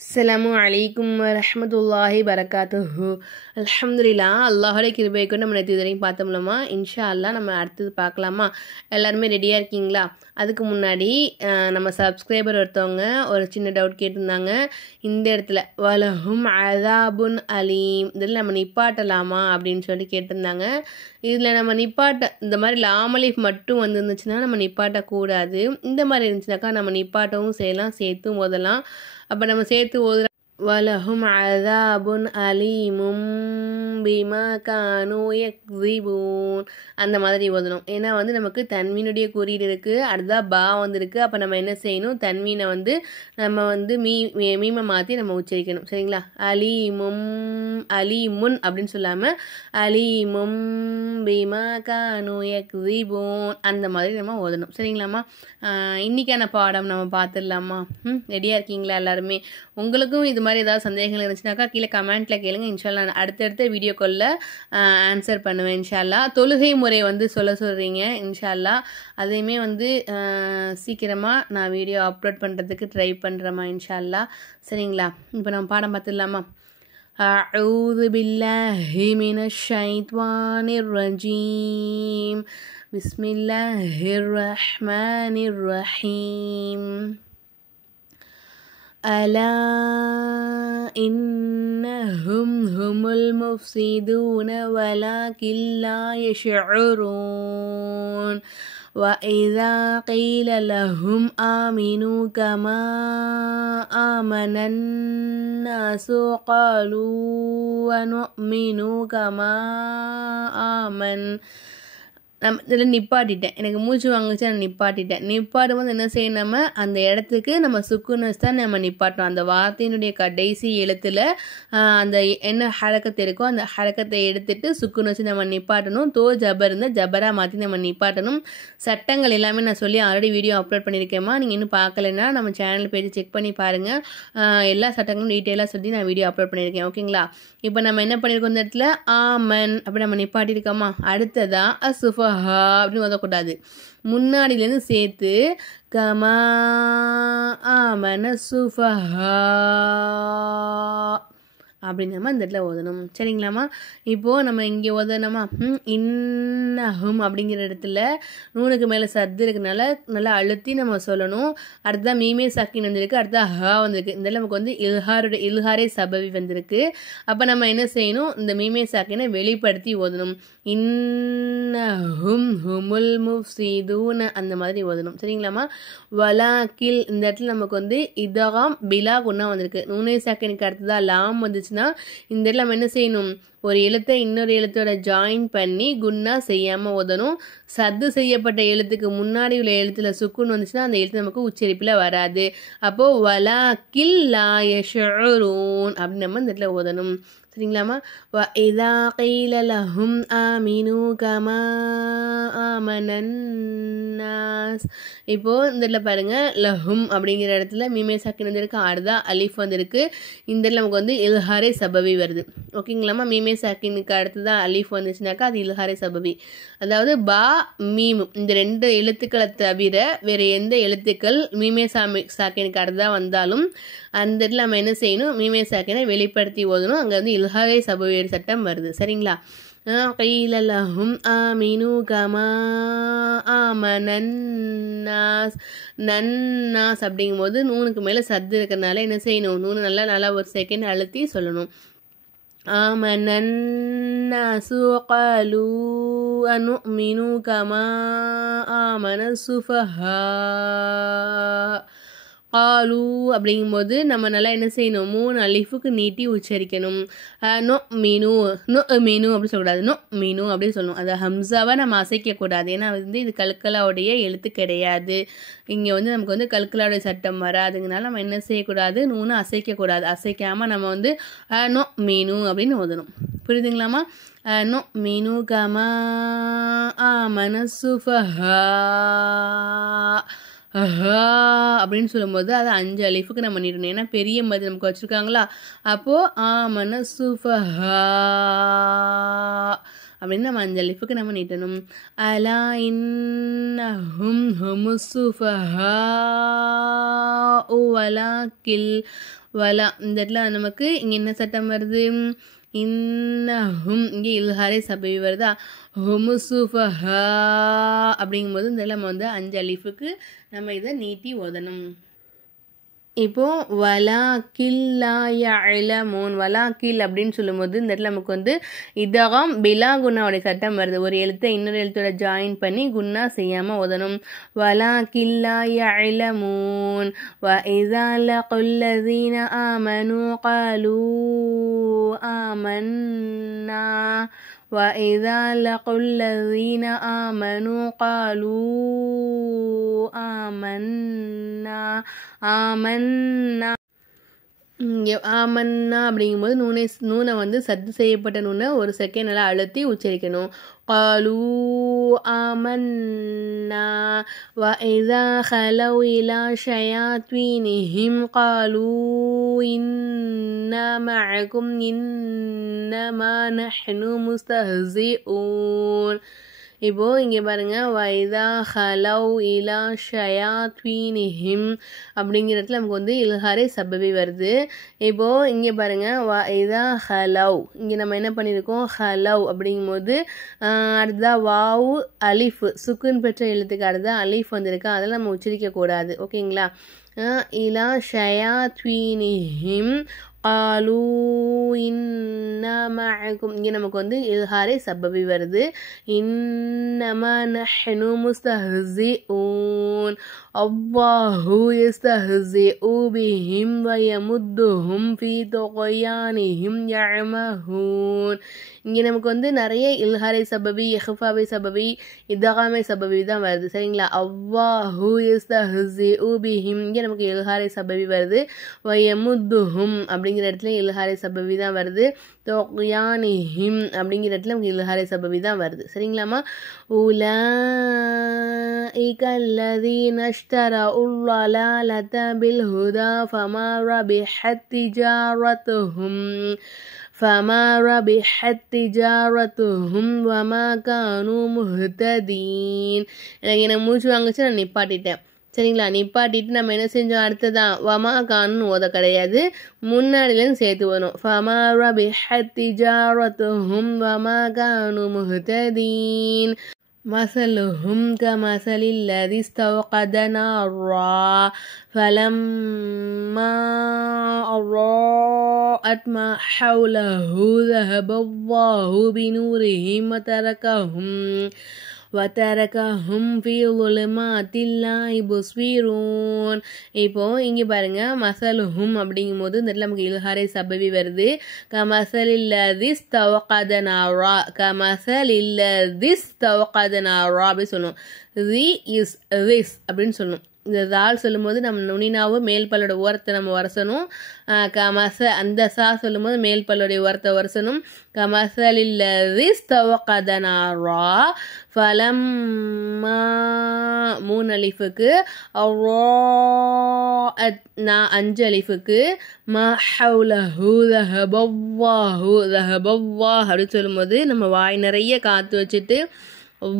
அஸ்ஸலாமு அலைக்கும் வரஹ்மத்துல்லாஹி வரகாத்துஹு. அல்ஹம்துலில்லாஹ், அல்லாஹோட கிருபை கொண்டு நம்ம நேற்று வரைக்கும் பார்த்தோம்லமா. இன்ஷா அல்லாஹ் நம்ம அடுத்தது பார்க்கலாமா? எல்லாருமே ரெடியாக இருக்கீங்களா? அதுக்கு முன்னாடி நம்ம சப்ஸ்கிரைபர் ஒருத்தவங்க ஒரு சின்ன டவுட் கேட்டிருந்தாங்க. இந்த இடத்துல வலஹும் அதாபுன் அலீம் இதில் நம்ம நிப்பாட்டலாமா அப்படின்னு சொல்லி கேட்டிருந்தாங்க. இதில் நம்ம இந்த மாதிரி லாமலிஃப் மட்டும் வந்துருந்துச்சுன்னா நம்ம நிப்பாட்டக்கூடாது. இந்த மாதிரி இருந்துச்சுனாக்கா நம்ம நிப்பாட்டவும் செய்யலாம், சேர்த்தும் ஓதலாம். அப்போ நம்ம சேர்த்து ஓதுற வலஹும் அதாபுன் அலீமும் பிமா கானூ யக்ஸிபூன் அந்த மாதிரி ஓதணும். ஏன்னா நமக்கு தன்வீனுடைய குறியீடு இருக்குது, அடுத்ததாக பா வந்துருக்கு. அப்போ நம்ம என்ன செய்யணும், தன்வீனை நம்ம மீமை மாற்றி நம்ம உச்சரிக்கணும். சரிங்களா? அலீமுன் அப்படின்னு சொல்லாமல் அலீமும் பிமா கானூ யக்ஸிபூன் அந்த மாதிரி நம்ம ஓதணும். சரிங்களாம்மா? இன்றைக்கான பாடம் நம்ம பார்த்துடலாமா? ரெடியாக இருக்கீங்களா எல்லாருமே? உங்களுக்கும் இது மாதிரி ஏதாவது சந்தேகங்கள் இருந்துச்சுனாக்கா கீழே கமெண்ட்டில் கேளுங்க. இன்ஷால்லா நான் அடுத்தடுத்த வீடியோ காலில் ஆன்சர் பண்ணுவேன். இன்ஷால்லா தொழுகை முறை சொல்கிறீங்க. இன்ஷால்லா அதையுமே சீக்கிரமாக நான் வீடியோ அப்லோட் பண்ணுறதுக்கு ட்ரை பண்ணுறேம்மா. இன்ஷால்லா. சரிங்களா? இப்போ நம்ம பாடம் பார்த்துடலாமா? أعوذ بالله من الشيطان الرجيم بسم الله الرحمن الرحيم ألا إنهم هم المفسدون ولكن لا يشعرون وإذا قيل لهم آمنوا كما آمن الناس قالوا ونؤمن كما آمن இதில் நிப்பாட்டிட்டேன். எனக்கு மூச்சு வாங்குச்சு, நான் நிப்பாட்டிட்டேன். நிப்பாட்டும் என்ன செய்யணும், நம்ம அந்த இடத்துக்கு நம்ம சுக்குனஸ் தான் நம்ம நிப்பாட்டணும். அந்த வார்த்தையினுடைய கடைசி எழுத்தில் அந்த என்ன ஹரக்கத்தை இருக்கோ அந்த ஹரக்கத்தை எடுத்துட்டு சுக்குனஸ் நம்ம நிப்பாட்டணும். ஜபர் இருந்தால் ஜபராக மாற்றி நம்ம நிப்பாட்டணும். சட்டங்கள் எல்லாமே நான் சொல்லி ஆல்ரெடி வீடியோ அப்லோட் பண்ணியிருக்கேம்மா. நீங்கள் இன்னும் பார்க்கலைன்னா நம்ம சேனல் பேஜ் செக் பண்ணி பாருங்கள். எல்லா சட்டங்களும் டீட்டெயிலாக சொல்லி நான் வீடியோ அப்லோட் பண்ணியிருக்கேன். ஓகேங்களா? இப்போ நம்ம என்ன பண்ணியிருக்கோம், இந்த இடத்துல ஆமன் அப்படி நம்ம நிப்பாட்டியிருக்கோமா? அடுத்ததா அசுஃபா அப்படின்னு ஓதக்கூடாது. முன்னாடியிலேருந்து சேர்த்து கமா ஆமன சுஃபஹா அப்படின்னு நம்ம இந்த இடத்துல ஓதணும். சரிங்களாம்மா? இப்போது நம்ம இங்கே ஓதணுமா? இன்னஹும் அப்படிங்கிற இடத்துல நூனுக்கு மேலே சத்து இருக்குனால நல்லா அழுத்தி நம்ம சொல்லணும். அடுத்ததான் மீமே சக்கின் வந்திருக்கு, அடுத்தா ஹா வந்திருக்கு. இந்த நமக்கு இல்ஹாரே சபவி வந்திருக்கு. அப்போ நம்ம என்ன செய்யணும், இந்த மீமே சாக்கினை வெளிப்படுத்தி ஓதணும். இன்னஹும் ஹுமுல் முஃப்ஸிதூன அந்த மாதிரி ஓதணும். சரிங்களாம்மா? வலாக்கில் இந்த இடத்துல நமக்கு இதகாம் பிலா குன்னா வந்திருக்கு. நூனே சாக்கினுக்கு அடுத்ததாக லாம் வந்துச்சுன்னா இந்த இடத்துல நம்ம என்ன செய்யணும், ஒரு எழுத்தை இன்னொரு எழுத்தோட ஜாயின் பண்ணி குன்னா செய்யாமல் ஓதணும். சத்து செய்யப்பட்ட எழுத்துக்கு முன்னாடி உள்ள எழுத்துல சுக்குன் வந்துச்சுன்னா அந்த எழுத்து நமக்கு உச்சரிப்பில் வராது. அப்போது வலாக்கில் லா யஷ்உரூன் அப்படின்னு நம்ம இந்த இடத்துல ஓதணும். சரிங்களாம்மா? وَإِذَا قِيلَ لَهُمْ آمِنُوا كَمَا آمَنَ النَّاسُ இப்போது இந்த இடத்துல பாருங்கள், லஹும் அப்படிங்கிற இடத்துல மீமே சாக்கின் வந்திருக்கு, ஆறுதா அலிஃப் வந்திருக்கு. இந்த இடத்துல நமக்கு இல்ஹாரே சபவி வருது. ஓகேங்களாம்மா? மீமே சாக்கினுக்கு அடுத்து தான் அலிஃப் வந்துச்சுனாக்கா அது இல்ஹாரே சபவி. அதாவது பா மீம் இந்த ரெண்டு எழுத்துக்களை தவிர வேறு எந்த எழுத்துக்கள் மீமே சாக்கினுக்கு அடுத்ததாக வந்தாலும் அந்த இடத்துல நம்ம என்ன செய்யணும், மீமே சாக்கினை வெளிப்படுத்தி ஓதணும். அங்கே இல்ஹாரே சபவி சட்டம் வருது. சரிங்களா? قيل لهم آمنوا كما آمن الناس நன்னாஸ் அப்படிங்கும்போது நூனுக்கு மேலே சத்து இருக்கிறதுனால என்ன செய்யணும், நூனு நல்லா ஒரு செகண்ட் அழுத்தி சொல்லணும். آمن الناس قالوا أنؤمن كما آمن السفهاء காலு அப்படிங்கும்போது நம்ம நல்லா என்ன செய்யணும், 3 அலிஃபுக்கு நீட்டி உச்சரிக்கணும். நொ மீனு அப்படி சொல்லக்கூடாது, நொ மீனு அப்படின்னு சொல்லணும். அது ஹம்சாவை நம்ம அசைக்கக்கூடாது. ஏன்னா இது கல்கலாவுடைய எழுத்து கிடையாது. இங்கே நமக்கு கல்கலாவுடைய சட்டம் வராதுங்கனால நம்ம என்ன செய்யக்கூடாது, நூனு அசைக்கக்கூடாது. அசைக்காமல் நம்ம நொ மீனு அப்படின்னு ஓதணும். புரியுதுங்களாம்மா? நொ மீனு கமா ஆமன சுஃபஹா அப்படின்னு சொல்லும்போது அது 5 அலிஃபுக்கு நம்ம நீட்டணும். ஏன்னா பெரிய மது நமக்கு வச்சுருக்காங்களா. அப்போது ஆமன சுஃபஹா அப்படின்னு நம்ம 5 அலிஃபுக்கு நம்ம நீட்டணும். அலா இன்னஹும் ஹுமுஸ் சுஃபஹா வலாக்கில் வலா இந்த இடத்துல நமக்கு இங்கே என்ன சட்டம் வருது இன்னஹும் இங்கே இல்ஹாரே சபை வருதா ஹுமு சுஃபஹா அப்படிங்கும்போது இந்த நம்ம வந்து 5 அலிஃபுக்கு நம்ம இதை நீட்டி ஓதணும். இப்போ வலாக்கில் லா யஅலமூன் வலாக்கில் அப்படின்னு சொல்லும்போது இந்த இடத்துல நமக்கு வந்து இதகம் பிலா குன்னாவுடைய சட்டம் வருது. ஒரு எழுத்தை இன்னொரு எழுத்தோட ஜாயின் பண்ணி குன்னா செய்யாமல் ஓதணும். வலாக்கில் லா யஅலமூன் வ இதா லகுல் லதீன ஆமனூ காலூ ஆமன்னா وَإِذَا لَقُوا الَّذِينَ آمَنُوا قَالُوا آمَنَّا ஆமன்னா அப்படிங்கும்போது நூனை வந்து சத்து செய்யப்பட்ட நூனை ஒரு செகண்ட் நல்லா அழுத்தி உச்சரிக்கணும். காலூ ஆமன்னா வஇதா ஹலவ் இலா ஷயாத்வீனிஹிம் காலூ இன்னா மஅகும் இன்னமா நஹ்னு முஸ்தஹ்சிஊன். இப்போது இங்கே பாருங்கள் வைதா ஹலவ் இலா ஷயாத்வீனிஹிம் அப்படிங்கிற இடத்துல நமக்கு வந்து இல்ஹாரே சபபி வருது. இப்போது இங்கே பாருங்கள் வைதா ஹலவ் இங்கே நம்ம என்ன பண்ணியிருக்கோம் ஹலவ் அப்படிங்கும்போது அடுத்ததாக வாவு அலிஃப் சுக்குன் பெற்ற எழுத்துக்கு அடுத்ததாக அலிஃப் வந்திருக்கு, அதெல்லாம் நம்ம உச்சரிக்கக்கூடாது. ஓகேங்களா. இலா ஷயாத்வீனிஹிம் காலூ இன்னா மஅகும் இங்கே நமக்கு வந்து இல்ஹாரே சபபி வருது. இன்னமா நஹ்னு முஸ்தஹ்சிஊன் அல்லாஹு யஸ்தஹ்சிஉ பிஹிம் வ யமுத்துஹும் ஃபீ துக்யானிஹிம் யஅமஹூன். இங்கே நமக்கு வந்து நிறைய இல்ஹாரே சபபி இஹ்ஃபாவே சபபி இதகாமே சபபி தான் வருது. சரிங்களா. அல்லாஹு யஸ்தஹ்சிஉ பிஹிம் இங்கே நமக்கு இல்ஹாரே சபபி வருது. வ யமுத்துஹும் அப்படிங்கிற இடத்துல இல்ஹாரே சபபி தான் வருது. துக்யானிஹிம் அப்படிங்கிற இடத்துல நமக்கு இல்ஹாரே சபபி தான் வருது. சரிங்களாம்மா. உலாஇக அல்லதீன இஷ்தரஉல் ضلالة بالهدى فما ربحت تجارتهم وما كانوا مهتدين. எனக்கு மூச்சு வாங்குச்சு, நான் நிப்பாட்டிட்டேன். சரிங்களா. நிப்பாட்டிட்டு நம்ம என்ன செஞ்சோம் அடுத்ததான் வமா கான்னு ஓத கிடையாது, முன்னாடிலேருந்து சேர்த்து வரும். ஃபமா ரபிஹத் திஜாரத்துஹும் வமா கானு முஹ்ததீன் مثلهم كمثل الذي استوقد نارا فلما أضاءت ما حوله ذهب الله بنورهم وتركهم في ظلمات لا يبصرون. இப்போ இங்கே பாருங்க மசலுஹும் அப்படிங்கும்போது இந்த இடத்துல நமக்கு இல்ஹாரே சபபி வருது. கமசலில்லதிஸ் தவகத நாரா கமசலில்லதிஸ் தவகத நாரா அப்படி சொல்லணும். தி இஸ் திஸ் அப்படின்னு சொல்லணும். இந்த தால் சொல்லும்போது நம்ம நுனினாவு மேல் பல்லோட ஓரத்தை நம்ம வரசணும். கமச அந்த சா சொல்லும்போது மேல் பல்லுடைய ஓரத்தை வரசணும். கமசலில்லதிஸ் தவகத நாரா ஃபலம்மா 3 அலிஃபுக்கு நான் 5 அலிஃபுக்கு மா ஹவுலஹு தஹபல்லாஹு அப்படின்னு சொல்லும்போது நம்ம வாய் நிறைய காற்று வச்சுட்டு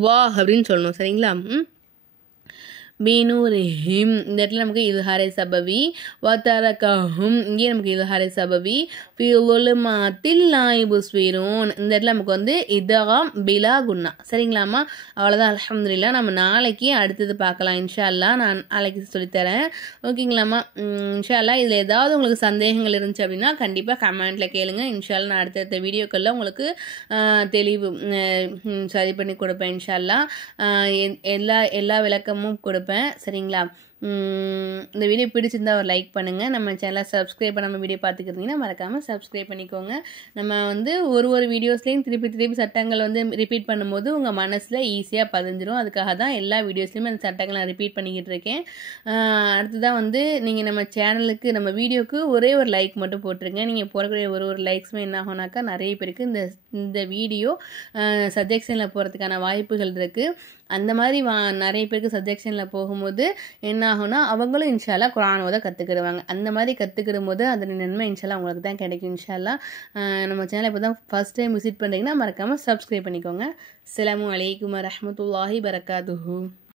வாஹ் அப்படின்னு சொல்லணும். சரிங்களா. பீனூரிஹிம் இந்த இடத்துல நமக்கு இல்ஹாரே சபவி வதரகஹும் இங்கே நமக்கு இல்ஹாரே சபவி ஃபீ ظுலுமாத்தில் லா யுப்ஸிரூன் இந்த இடத்துல நமக்கு வந்து இதகாம் பிலா குன்னா. சரிங்களாம்மா. அவ்வளோதான். அல்ஹம்துலில்லாஹ். நம்ம நாளைக்கு அடுத்தது பார்க்கலாம் இன்ஷா அல்லாஹ். நான் நாளைக்கு சொல்லித்தரேன். ஓகேங்களாம்மா. இன்ஷா அல்லாஹ் இதில் ஏதாவது உங்களுக்கு சந்தேகங்கள் இருந்துச்சு அப்படின்னா கண்டிப்பாக கமெண்ட்டில் கேளுங்க. இன்ஷா அல்லாஹ் நான் அடுத்தடுத்த வீடியோக்களில் உங்களுக்கு தெளிவு சரி பண்ணி கொடுப்பேன் இன்ஷா அல்லாஹ். எல்லா விளக்கமும் கொடுப்பேன். சரிங்களா. இந்த வீடியோ பிடிச்சிருந்தா ஒரு லைக் பண்ணுங்கள். நம்ம சேனலை சப்ஸ்கிரைப் பண்ணாமல் வீடியோ பார்த்துக்கிறீங்கன்னா மறக்காமல் சப்ஸ்கிரைப் பண்ணிக்கோங்க. நம்ம வந்து ஒரு வீடியோஸ்லேயும் திருப்பி சட்டங்கள் வந்து ரிப்பீட் பண்ணும்போது உங்கள் மனசில் ஈஸியாக பதிஞ்சிரும். அதுக்காக தான் எல்லா வீடியோஸ்லையுமே அந்த சட்டங்களை நான் ரிப்பீட் பண்ணிக்கிட்டு இருக்கேன். அடுத்ததான் வந்து நீங்கள் நம்ம சேனலுக்கு நம்ம வீடியோக்கு ஒரே ஒரு லைக் மட்டும் போட்டுருங்க. நீங்கள் போடக்கூடிய ஒரு லைக்ஸுமே என்ன ஆகும்னாக்கா நிறைய பேருக்கு இந்த வீடியோ சஜெக்ஷனில் போகிறதுக்கான வாய்ப்புகள் இருக்குது. அந்த மாதிரி நிறைய பேருக்கு சஜெக்ஷனில் போகும்போது என்ன ஆகும்னா அவங்களும் இன்ஷால்லா குர்ஆன் ஓத கற்றுக்கிடுவாங்க. அந்த மாதிரி கற்றுக்கிடும் போது அதோட நன்மை இன்ஷால்லா உங்களுக்கு தான் கிடைக்கும் இன்ஷால்லா. நம்ம சேனலை இப்போ தான் ஃபஸ்ட் டைம் விசிட் பண்ணுறீங்கன்னா மறக்காமல் சப்ஸ்கிரைப் பண்ணிக்கோங்க. அஸ்ஸலாமு அலைக்கும் வரஹ்மத்துல்லாஹி வரகாத்துஹு.